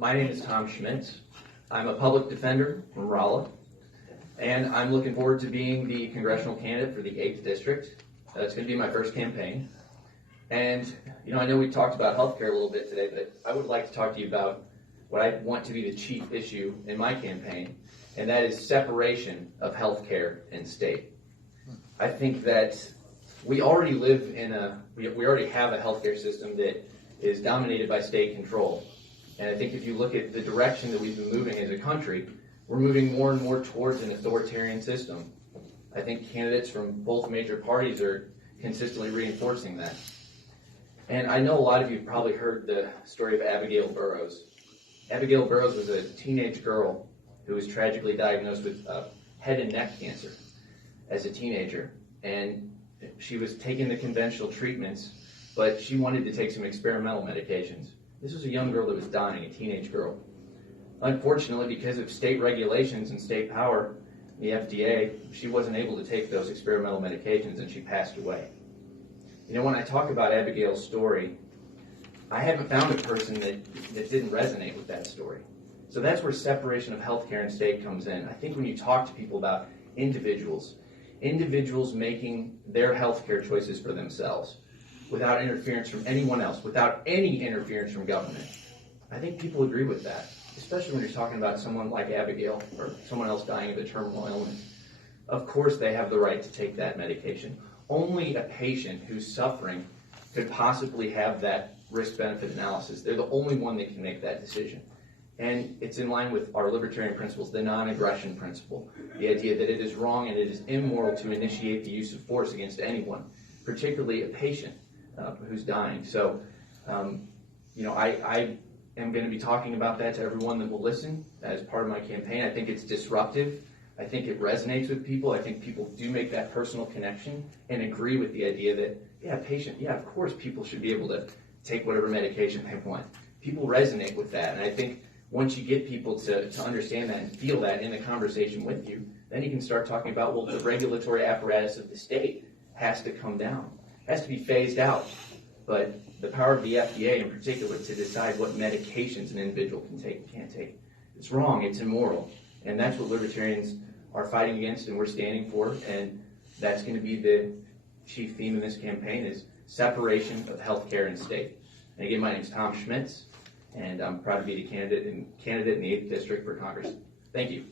My name is Tom Schmitz. I'm a public defender from Rolla, and I'm looking forward to being the congressional candidate for the 8th District. It's going to be my first campaign. And, I know we talked about healthcare a little bit today, but I would like to talk to you about what I want to be the chief issue in my campaign, and that is separation of healthcare and state. I think that we already live in we already have a healthcare system that is dominated by state control. And I think if you look at the direction that we've been moving as a country, we're moving more and more towards an authoritarian system. I think candidates from both major parties are consistently reinforcing that. And I know a lot of you have probably heard the story of Abigail Burroughs. Abigail Burroughs was a teenage girl who was tragically diagnosed with head and neck cancer as a teenager. And she was taking the conventional treatments, but she wanted to take some experimental medications. This was a young girl that was dying, a teenage girl. Unfortunately, because of state regulations and state power, the FDA, she wasn't able to take those experimental medications and she passed away. When I talk about Abigail's story, I haven't found a person that didn't resonate with that story. So that's where separation of healthcare and state comes in. I think when you talk to people about individuals making their healthcare choices for themselves, without interference from anyone else, without any interference from government. I think people agree with that, especially when you're talking about someone like Abigail or someone else dying of a terminal illness. Of course they have the right to take that medication. Only a patient who's suffering could possibly have that risk-benefit analysis. They're the only one that can make that decision. And it's in line with our libertarian principles, the non-aggression principle, the idea that it is wrong and it is immoral to initiate the use of force against anyone, particularly a patient who's dying. So, I am going to be talking about that to everyone that will listen as part of my campaign. I think it's disruptive. I think it resonates with people. I think people do make that personal connection and agree with the idea that, of course people should be able to take whatever medication they want. People resonate with that. And I think once you get people to understand that and feel that in the conversation with you, then you can start talking about, well, the regulatory apparatus of the state has to come down. Has to be phased out, but the power of the FDA in particular to decide what medications an individual can take and can't take, it's wrong, it's immoral, and that's what libertarians are fighting against and we're standing for, and that's going to be the chief theme in this campaign is separation of healthcare and state. And again, my name is Tom Schmitz, and I'm proud to be the candidate in the 8th District for Congress. Thank you.